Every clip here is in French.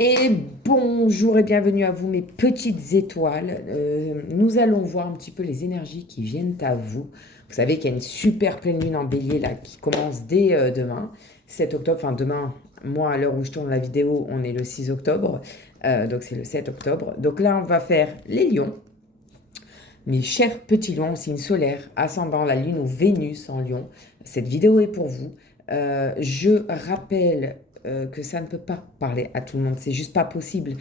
Et bonjour et bienvenue à vous mes petites étoiles. Nous allons voir un petit peu les énergies qui viennent à vous. Vous savez qu'il y a une super pleine lune en bélier là qui commence dès demain, 7 octobre. Enfin demain, moi à l'heure où je tourne la vidéo, on est le 6 octobre. Donc c'est le 7 octobre. Donc là on va faire les lions. Mes chers petits lions, c'est une solaire, ascendant la lune ou Vénus en lion. Cette vidéo est pour vous. Je rappelle que ça ne peut pas parler à tout le monde, c'est juste pas possible.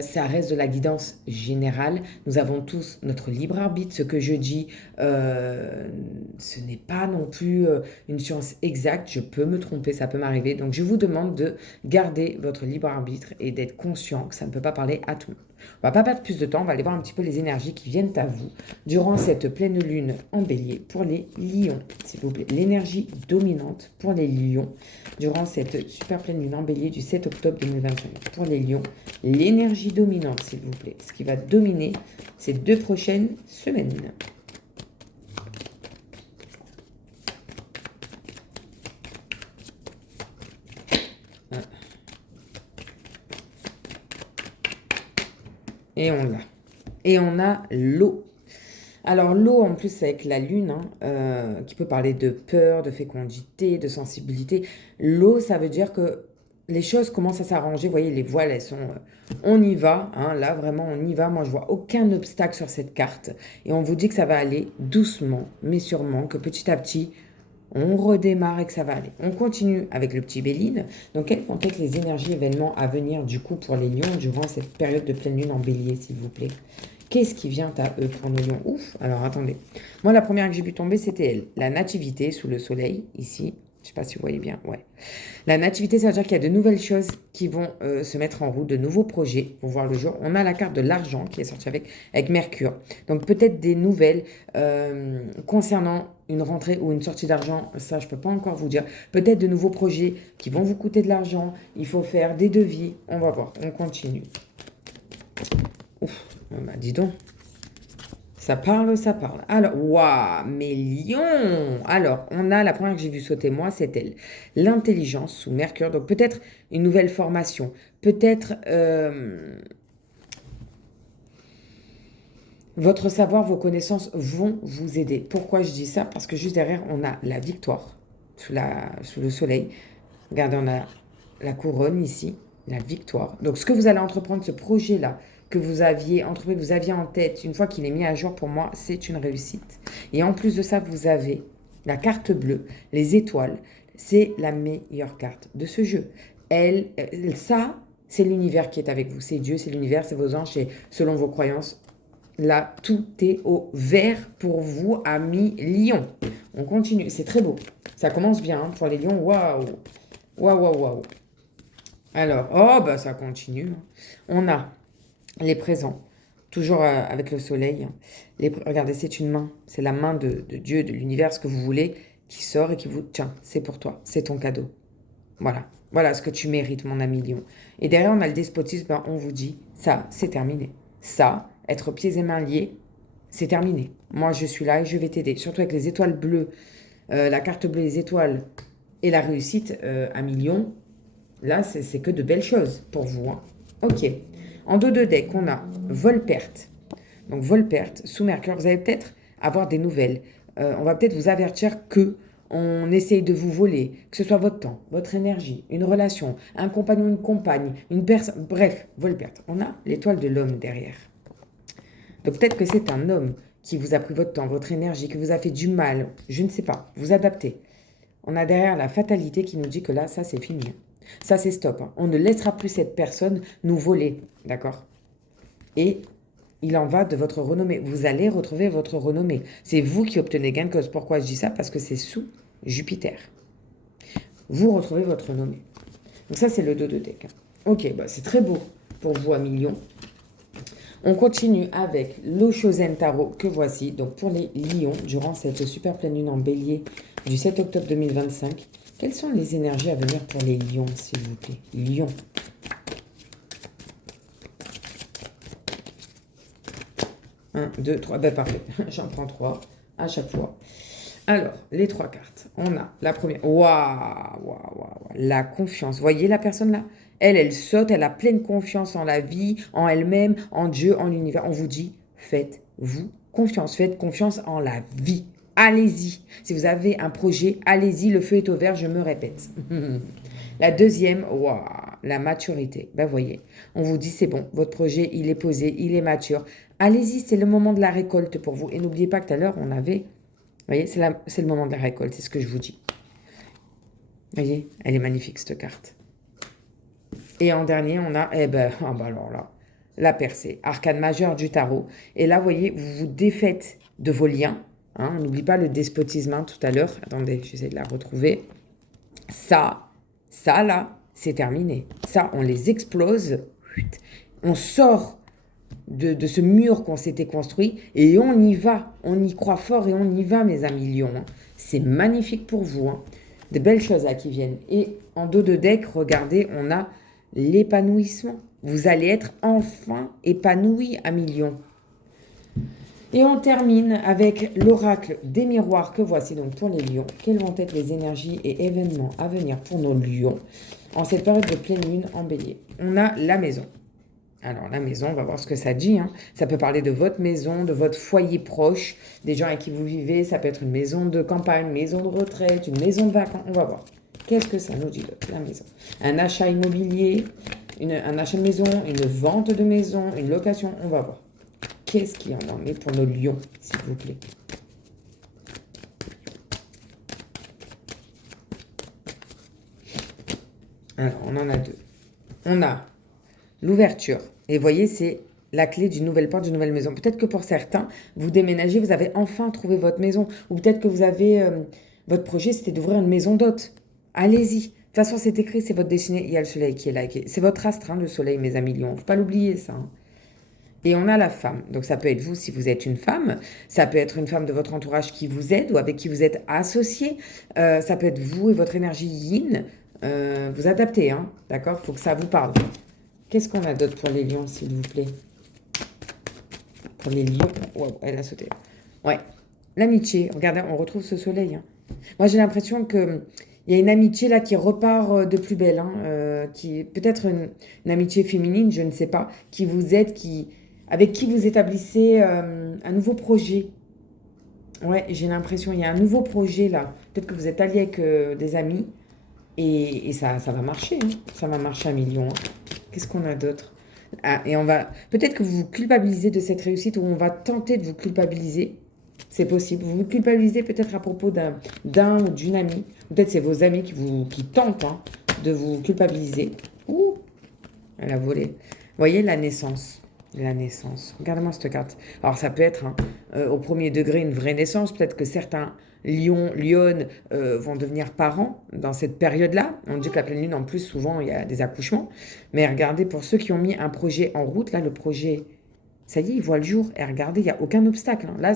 Ça reste de la guidance générale. Nous avons tous notre libre arbitre. Ce que je dis, ce n'est pas non plus une science exacte. Je peux me tromper, ça peut m'arriver. Donc je vous demande de garder votre libre arbitre et d'être conscient que ça ne peut pas parler à tout le monde. On va pas perdre plus de temps, on va aller voir un petit peu les énergies qui viennent à vous durant cette pleine lune en bélier pour les lions, s'il vous plaît. L'énergie dominante pour les lions durant cette super pleine lune en bélier du 7 octobre 2025. Pour les lions, l'énergie dominante, s'il vous plaît. Ce qui va dominer ces 2 prochaines semaines. Et on l'a. Et on a l'eau. Alors l'eau, en plus, avec la lune, hein, qui peut parler de peur, de fécondité, de sensibilité. L'eau, ça veut dire que les choses commencent à s'arranger. Vous voyez, les voiles, elles sont... on y va, hein, là, vraiment, on y va. Moi, je vois aucun obstacle sur cette carte. Et on vous dit que ça va aller doucement, mais sûrement, que petit à petit, on redémarre et que ça va aller. On continue avec le petit Béline. Donc, quelles vont être les énergies événements à venir, du coup, pour les lions durant cette période de pleine lune en bélier, s'il vous plaît? Qu'est-ce qui vient à eux pour nos lions? Ouf, alors attendez. Moi, la première que j'ai vu tomber, c'était elle. La nativité sous le soleil, ici. Je ne sais pas si vous voyez bien, ouais. La nativité, ça veut dire qu'il y a de nouvelles choses qui vont se mettre en route, de nouveaux projets pour voir le jour. On a la carte de l'argent qui est sortie avec Mercure. Donc peut-être des nouvelles concernant une rentrée ou une sortie d'argent, ça je ne peux pas encore vous dire. Peut-être de nouveaux projets qui vont vous coûter de l'argent. Il faut faire des devis. On va voir, on continue. Ouf, bah dis donc. Ça parle, ça parle. Alors, waouh, mes lions! Alors, on a la première que j'ai vue sauter, moi, c'est elle. L'intelligence sous Mercure. Donc, peut-être une nouvelle formation. Peut-être votre savoir, vos connaissances vont vous aider. Pourquoi je dis ça? Parce que juste derrière, on a la victoire sous le soleil. Regardez, on a la couronne ici, la victoire. Donc, ce que vous allez entreprendre, ce projet-là, que vous aviez entrepris, que vous aviez en tête, une fois qu'il est mis à jour, pour moi, c'est une réussite. Et en plus de ça, vous avez la carte bleue, les étoiles. C'est la meilleure carte de ce jeu. Ça, c'est l'univers qui est avec vous. C'est Dieu, c'est l'univers, c'est vos anges, c'est selon vos croyances. Là, tout est au vert pour vous, amis lions. On continue, c'est très beau. Ça commence bien hein, pour les lions. Waouh! Waouh, waouh, waouh. Alors, oh, bah ça continue. On a les présents, toujours avec le soleil. Regardez, c'est une main. C'est la main de Dieu, de l'univers, ce que vous voulez, qui sort et qui vous... Tiens, c'est pour toi, c'est ton cadeau. Voilà. Voilà ce que tu mérites, mon ami lion. Et derrière, on a le despotisme. Ben, on vous dit, ça, c'est terminé. Ça, être pieds et mains liés, c'est terminé. Moi, je suis là et je vais t'aider. Surtout avec les étoiles bleues, la carte bleue, les étoiles et la réussite à millions. Là, c'est que de belles choses pour vous. Hein. Ok. En dos de deck, on a vol-perte. Donc vol-perte sous Mercure. Vous allez peut-être avoir des nouvelles. On va peut-être vous avertir que on essaye de vous voler, que ce soit votre temps, votre énergie, une relation, un compagnon, une compagne, une personne. Bref, vol-perte. On a l'étoile de l'homme derrière. Donc peut-être que c'est un homme qui vous a pris votre temps, votre énergie, qui vous a fait du mal. Je ne sais pas. Vous adaptez. On a derrière la fatalité qui nous dit que là, ça c'est fini. Ça c'est stop. Hein. On ne laissera plus cette personne nous voler. D'accord? Et il en va de votre renommée. Vous allez retrouver votre renommée. C'est vous qui obtenez gain de cause. Pourquoi je dis ça? Parce que c'est sous Jupiter. Vous retrouvez votre renommée. Donc ça, c'est le dos de deck. Ok, bah c'est très beau pour vous à millions. On continue avec l'Oshozen Tarot que voici. Donc pour les lions, durant cette super pleine lune en bélier du 7 octobre 2025, quelles sont les énergies à venir pour les lions, s'il vous plaît? Lions. 1, 2, 3. Ben parfait. J'en prends 3 à chaque fois. Alors, les 3 cartes. On a la première. Waouh, waouh, waouh. La confiance. Voyez la personne là? Elle saute, elle a pleine confiance en la vie, en elle-même, en Dieu, en l'univers. On vous dit, faites-vous confiance, faites confiance en la vie. Allez-y. Si vous avez un projet, allez-y, le feu est au vert, je me répète. La deuxième, waouh, la maturité. Ben voyez, on vous dit c'est bon, votre projet, il est posé, il est mature. Allez-y, c'est le moment de la récolte pour vous. Et n'oubliez pas que tout à l'heure, on avait... Vous voyez, c'est le moment de la récolte, c'est ce que je vous dis. Vous voyez, elle est magnifique cette carte. Et en dernier, on a, alors là, la percée, arcane majeure du tarot. Et là, vous voyez, vous vous défaites de vos liens. Hein, on n'oublie pas le despotisme tout à l'heure. Attendez, j'essaie de la retrouver. Ça là, c'est terminé. Ça, on les explose. On sort de ce mur qu'on s'était construit et on y va. On y croit fort et on y va, mes amis lions. C'est magnifique pour vous. De belles choses là qui viennent. Et en dos de deck, regardez, on a l'épanouissement. Vous allez être enfin épanoui à millions. Et on termine avec l'oracle des miroirs que voici donc pour les lions. Quelles vont être les énergies et événements à venir pour nos lions en cette période de pleine lune en bélier? On a la maison. Alors la maison, on va voir ce que ça dit. Ça peut parler de votre maison, de votre foyer proche, des gens avec qui vous vivez. Ça peut être une maison de campagne, une maison de retraite, une maison de vacances. On va voir. Qu'est-ce que ça nous dit de la maison? Un achat immobilier, un achat de maison, une vente de maison, une location. On va voir. Qu'est-ce qu'il y en est pour nos lions, s'il vous plaît? Alors, on en a deux. On a l'ouverture. Et vous voyez, c'est la clé d'une nouvelle porte, d'une nouvelle maison. Peut-être que pour certains, vous déménagez, vous avez enfin trouvé votre maison. Ou peut-être que vous avez... votre projet, c'était d'ouvrir une maison d'hôte. Allez-y. De toute façon, c'est écrit, c'est votre destinée. Il y a le soleil qui est là. C'est votre astre, le soleil, mes amis lions. Il ne faut pas l'oublier, ça. Et on a la femme. Donc ça peut être vous si vous êtes une femme. Ça peut être une femme de votre entourage qui vous aide ou avec qui vous êtes associé. Ça peut être vous et votre énergie yin. Vous adaptez, d'accord? Il faut que ça vous parle. Qu'est-ce qu'on a d'autre pour les lions, s'il vous plaît? Pour les lions... Wow, elle a sauté. Ouais. L'amitié. Regardez, on retrouve ce soleil. Moi, j'ai l'impression que... Il y a une amitié là qui repart de plus belle, qui peut-être une amitié féminine, je ne sais pas, qui vous aide, avec qui vous établissez un nouveau projet. Ouais, j'ai l'impression, il y a un nouveau projet là. Peut-être que vous êtes allié avec des amis et ça va marcher. Ça va marcher à millions. Qu'est-ce qu'on a d'autre? Ah, et on va... Peut-être que vous vous culpabilisez de cette réussite ou on va tenter de vous culpabiliser. C'est possible. Vous vous culpabilisez peut-être à propos d'un ou d'une amie. Peut-être c'est vos amis qui tentent de vous culpabiliser. Ouh, elle a volé. Vous voyez la naissance. La naissance. Regardez-moi cette carte. Alors ça peut être au premier degré une vraie naissance. Peut-être que certains lions, lionnes vont devenir parents dans cette période-là. On dit que la pleine lune, en plus, souvent, il y a des accouchements. Mais regardez, pour ceux qui ont mis un projet en route, là, le projet... Ça y est, il voit le jour. Et regardez, il n'y a aucun obstacle. Là,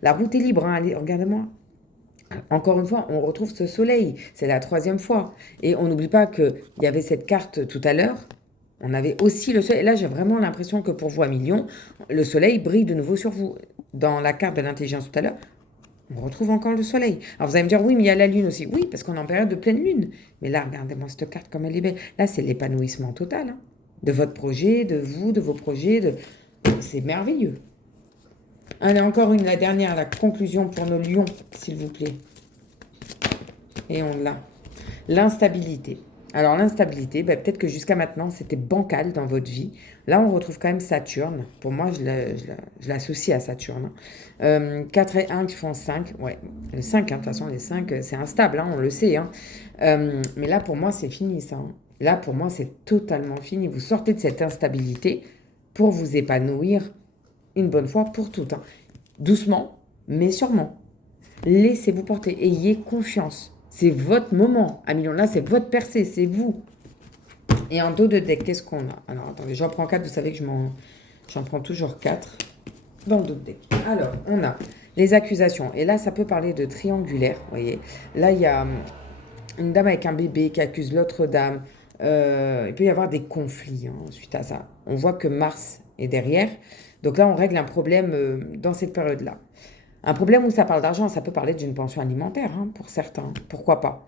la route est libre. Allez, regardez-moi. Encore une fois, on retrouve ce soleil. C'est la 3e fois. Et on n'oublie pas qu'il y avait cette carte tout à l'heure. On avait aussi le soleil. Et là, j'ai vraiment l'impression que pour vous, à millions, le soleil brille de nouveau sur vous. Dans la carte de l'intelligence tout à l'heure, on retrouve encore le soleil. Alors vous allez me dire, oui, mais il y a la lune aussi. Oui, parce qu'on est en période de pleine lune. Mais là, regardez-moi cette carte comme elle est belle. Là, c'est l'épanouissement total. De votre projet, de vous, de vos projets, c'est merveilleux. Allez, encore la dernière, la conclusion pour nos lions, s'il vous plaît. Et on l'a. L'instabilité. Alors l'instabilité, peut-être que jusqu'à maintenant, c'était bancal dans votre vie. Là, on retrouve quand même Saturne. Pour moi, je l'associe à Saturne. 4 et 1 qui font 5. Ouais, le 5, de toute façon, les 5, c'est instable, on le sait. Mais là, pour moi, c'est fini, ça. Là, pour moi, c'est totalement fini. Vous sortez de cette instabilité pour vous épanouir une bonne fois pour toutes. Doucement, mais sûrement. Laissez-vous porter. Ayez confiance. C'est votre moment. À millions, là, c'est votre percée. C'est vous. Et en dos de deck, qu'est-ce qu'on a? Alors, attendez, j'en prends 4. Vous savez que j'en prends toujours 4 dans le dos de deck. Alors, on a les accusations. Et là, ça peut parler de triangulaire. Vous voyez. Là, il y a une dame avec un bébé qui accuse l'autre dame. Il peut y avoir des conflits suite à ça. On voit que Mars est derrière. Donc là, on règle un problème dans cette période-là. Un problème où ça parle d'argent, ça peut parler d'une pension alimentaire pour certains. Pourquoi pas?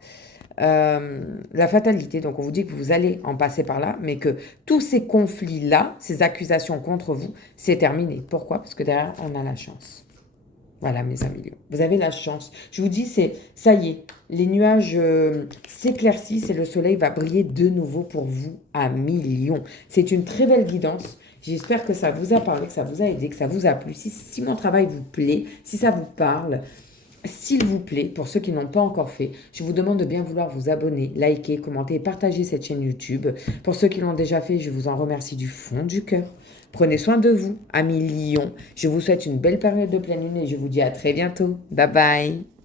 la fatalité. Donc, on vous dit que vous allez en passer par là, mais que tous ces conflits-là, ces accusations contre vous, c'est terminé. Pourquoi? Parce que derrière, on a la chance. Voilà, mes amis Lions. Vous avez la chance. Je vous dis, ça y est, les nuages s'éclaircissent et le soleil va briller de nouveau pour vous à millions. C'est une très belle guidance. J'espère que ça vous a parlé, que ça vous a aidé, que ça vous a plu. Si mon travail vous plaît, si ça vous parle, s'il vous plaît, pour ceux qui n'ont pas encore fait, je vous demande de bien vouloir vous abonner, liker, commenter et partager cette chaîne YouTube. Pour ceux qui l'ont déjà fait, je vous en remercie du fond du cœur. Prenez soin de vous, amis lions. Je vous souhaite une belle période de pleine lune et je vous dis à très bientôt. Bye bye.